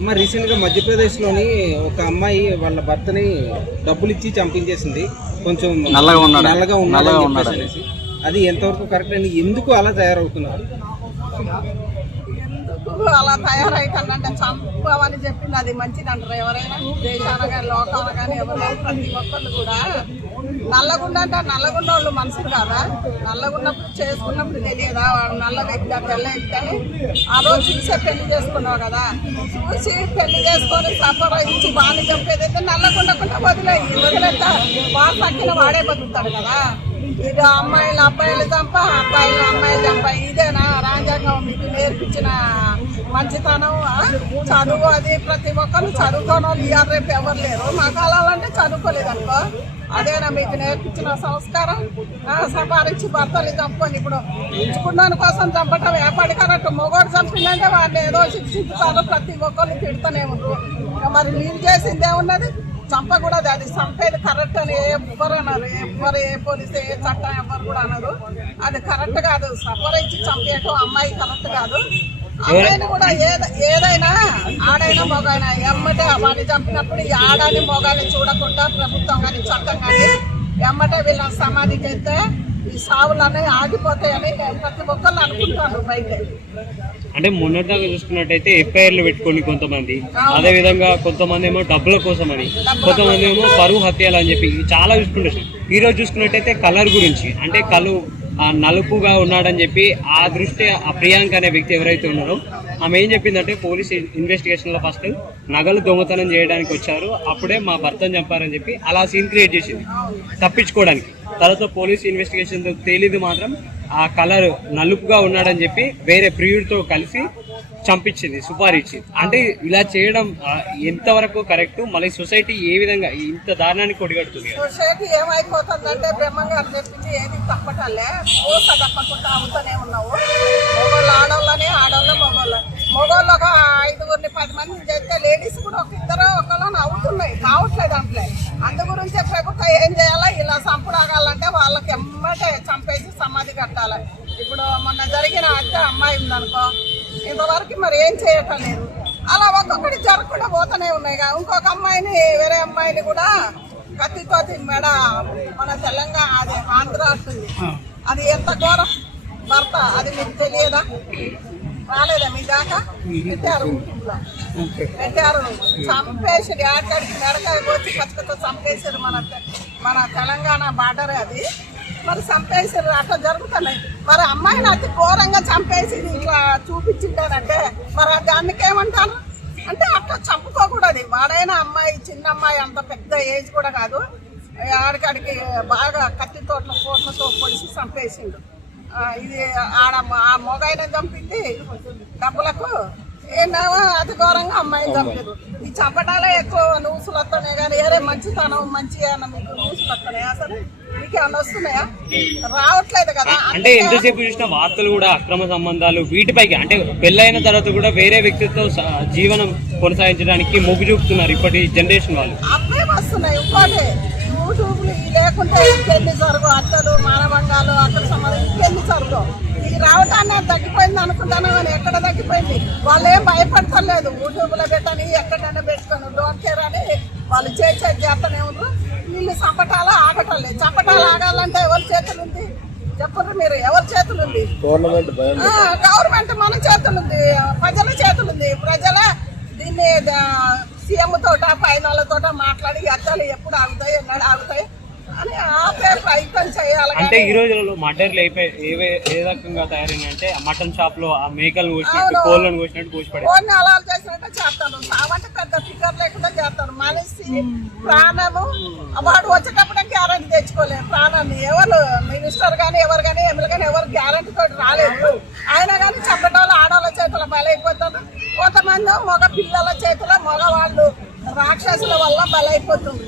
అమ్మ రీసెంట్ గా మధ్యప్రదేశ్ లోని ఒక అమ్మాయి వాళ్ళ భర్తని డబ్బులు ఇచ్చి చంపించేసింది. కొంచెం నల్లగా ఉన్నాడు అనేసి. అది ఎంతవరకు కరెక్ట్ అని ఎందుకు అలా తయారవుతున్నారు? అలా తయారైతుందంటే చంపమని చెప్పింది అది మంచిది అంటారు ఎవరైనా, దేశాన కానీ లోకాన కానీ ఎవరైనా ప్రతి ఒక్కళ్ళు కూడా. నల్లగుండ అంటే నల్లగుండ వాళ్ళు మనుషులు కాదా? నల్లగున్నప్పుడు చేసుకున్నప్పుడు తెలియదా వాడు నల్ల వ్యక్తి తెల్ల వ్యక్తి అని? ఆ రోజు చూసే పెళ్లి చేసుకున్నావు కదా, చూసి పెళ్లి చేసుకొని సఫర్ ఇచ్చి బాగా చంపేదైతే నల్లగుండకుండా వదిలేస్తా వాడు తక్కిన వాడే బతుకుతాడు కదా. ఇది అమ్మాయిలు అబ్బాయిలు చంప, అబ్బాయిలు అమ్మాయిలు చంప, ఇదేనా రాజ్యాంగం మీకు నేర్పించిన మంచితనం? చదువు అది ప్రతి ఒక్కరు చదువుకోని వాళ్ళు ఇవాళ రేపు ఎవరు లేరు. మా కాలాలంటే చదువుకోలేదు అనుకో, అదేనా మీకు నేర్పించిన సంస్కారం? సఫారించి భర్తలు చంపుకొని ఇప్పుడు ఉంచుకున్నాను కోసం చంపటం ఎప్పటికన్నట్టు మొగోడు చంపిందంటే వాడిని ఏదో శిక్షించుతారు, ప్రతి ఒక్కరు తిడుతూనే ఉంటారు. మరి మీరు చేసింది ఏమున్నది? చంపకూడదు, అది చంపేది కరెక్ట్ అని ఎవ్వరు అన్నారు, ఎవ్వరు ఏ పోలీసు ఏ చట్టం ఎవ్వరు కూడా అన్నారు. అది కరెక్ట్ కాదు, సఫరించి చంపేయటం అమ్మాయి కరెక్ట్ కాదు. అమ్మాయిని కూడా ఏదైనా ఆడైనా మొగైనా ఎమ్మటే వాడిని చంపినప్పుడు ఈ ఆడాని మొగాని చూడకుండా ప్రభుత్వం కానీ చట్టం కానీ ఎమ్మటే వీళ్ళని సమాధి చేస్తే ఈ సావులన్నీ ఆగిపోతాయని ప్రతి ఒక్కళ్ళు అనుకుంటాను బయట. అంటే మొన్నటిదాకా చూసుకున్నట్టయితే ఎఫ్ఐఆర్లు పెట్టుకోండి కొంతమంది, అదే విధంగా కొంతమంది ఏమో డబ్బుల కోసం అని, కొంతమంది ఏమో పరువు హత్యలు అని చెప్పి చాలా చూసుకుంటారు. ఈ రోజు చూసుకున్నట్టయితే కలర్ గురించి, అంటే కళ్ళు నలుపుగా ఉన్నాడని చెప్పి ఆ దృష్టి ఆ ప్రియాంక అనే వ్యక్తి ఎవరైతే ఉన్నారో ఆమె ఏం చెప్పిందంటే పోలీస్ ఇన్వెస్టిగేషన్ లో ఫస్ట్ నగలు దొంగతనం చేయడానికి వచ్చారు, అప్పుడే మా భర్తను చంపారని చెప్పి అలా సీన్ క్రియేట్ చేసింది తప్పించుకోవడానికి. తర్వాత పోలీస్ ఇన్వెస్టిగేషన్ తేలిది మాత్రం ఆ కలర్ నలుపుగా ఉన్నాడని చెప్పి వేరే ప్రియుడితో కలిసి చంపించింది, సుపారీ ఇచ్చింది. అంటే ఇలా చేయడం ఎంతవరకు కరెక్ట్? మళ్ళీ సొసైటీ ఏ విధంగా ఇంత దారుణానికి కొడిగడుతుంది? సొసైటీ ఏమైపోతుందంటే బ్రహ్మంగారు చెప్పింది ఏది తప్పటలే, ఊస తప్పకుండా అవుతూనే ఉన్నావు. మొగోళ్ళు ఆడవాళ్ళని, ఆడవాళ్ళు మొగోళ్ళు ఒక 5 10 మందిని చేస్తే లేడీస్ కూడా ఒక ఇద్దరు ఒకళ్ళని అవుతున్నాయి, కావట్లేదు అంటే. అందు గురించే ప్రభుత్వం ఏం చేయాలా, ఇలా చంపుడాగాలంటే వాళ్ళకి ఎమ్మటే చంపేసి సమాధి కట్టాలి. ఇప్పుడు మొన్న జరిగిన అమ్మాయి ఉందనుకో, ఇంతవరకు మరి ఏం చేయటం లేదు. అలా ఒక్కొక్కటి జరగకుండా పోతూనే ఉన్నాయి. ఇంకొక అమ్మాయిని వేరే అమ్మాయిని కూడా కత్తితో మెడ మన తెలంగాణ అది ఆంధ్ర వస్తుంది, అది ఎంత ఘోరం భర్త, అది మీకు తెలియదా? రాలేదా మీ దాకా? పెట్టారు చంపేసి ఆడికాడికి మెడకాయ వచ్చి కచ్చకతో చంపేసారు. మన తెలంగాణ బార్డర్ అది, మరి చంపేసారు. అట్లా జరుగుతున్నాయి. మరి అమ్మాయిని అతి ఘోరంగా చంపేసి ఇట్లా చూపించింటారంటే మరి దానికి ఏమంటారు? అంటే అట్లా చంపుకోకూడదు. వాడైనా అమ్మాయి చిన్న అమ్మాయి, అంత పెద్ద ఏజ్ కూడా కాదు, ఆడికాడికి బాగా కత్తితోట్ల కోట్లతో పొడిచి చంపేసిండు. ఇది ఆడ ఆ మొగాయిన చంపింది డబ్బులకు, ఏంటో అతి ఘోరంగా అమ్మాయిని చంపారు. ఈ చంపటాలే ఎక్కువ న్యూస్లు వస్తున్నాయి కానీ ఏరే మంచితనం మంచిగా మీకు న్యూస్లు వస్తున్నాయి? అసలు మీకు ఏమన్నా వస్తున్నాయా? రావట్లేదు కదా. అంటే ఎంతసేపు చూసిన వార్తలు కూడా అక్రమ సంబంధాలు వీటిపైకి, అంటే పెళ్ళైన తర్వాత కూడా వేరే వ్యక్తితో జీవనం కొనసాగించడానికి మొగ్గు చూపుతున్నారు ఇప్పటి జనరేషన్ వాళ్ళు. అవే వస్తున్నాయి. ఇంకోటి యూట్యూబ్లు లేకుంటే ఇంకెన్ని జరుగు, అత్తలు మానవంగాలు అక్కడ సంబంధం ఇంకెన్ని జరుగు. ఇది రావటాన్ని తగ్గిపోయింది అనుకుంటాను కానీ ఎక్కడ తగ్గిపోయింది? వాళ్ళు ఏం భయపడతలేదు. యూట్యూబ్లో పెట్టని ఎక్కడైనా పెట్టుకొని డోంట్ కేర్ అని వాళ్ళు చేస్తూనే ఉంటారు. వీళ్ళు చంపటాలు ఆగటం లేదు. చంపటాలు ఆగాలంటే ఎవరి చేతులు ఉంది చెప్పండి మీరు? ఎవరి చేతులు ఉంది? గవర్నమెంట్ మన చేతులు ఉంది, ప్రజల చేతులు ఉంది. ప్రజలే దీన్ని సీఎం తోట పైన వాళ్ళతోట మాట్లాడి అర్థాలు ఎప్పుడు ఆగుతాయి, ఎన్నడూ ఆగుతాయి అని ఆపే ప్రయత్నం చేయాలి. అంటే ఈ రోజులలో మటన్లు ఏ రకంగా తయారైందంటే మటన్ షాప్ లో ఆ మేకలు కోసినట్టు కోళ్ళను కోసినట్టు కోసిపడి కోడిని అలాలు చేసినట్టు చేస్తాను. సావంటే పెద్ద ఫిగర్ లేకుండా చేస్తాను. మనిషి ప్రాణము వాడు వచ్చేటప్పుడే గ్యారంటీ తెచ్చుకోలేదు ప్రాణాన్ని. ఎవరు మినిస్టర్ కానీ ఎవరు కానీ ఎమ్మెల్యే కానీ ఎవరు గ్యారంటీ తోటి రాలేదు. అయినా కానీ చంపటోళ్ళు ఆడవాళ్ళ చేతుల బలైపోతారు. కొంతమంది మగ పిల్లల చేతిలో మగవాళ్ళు రాక్షసుల వల్ల బలైపోతుంది.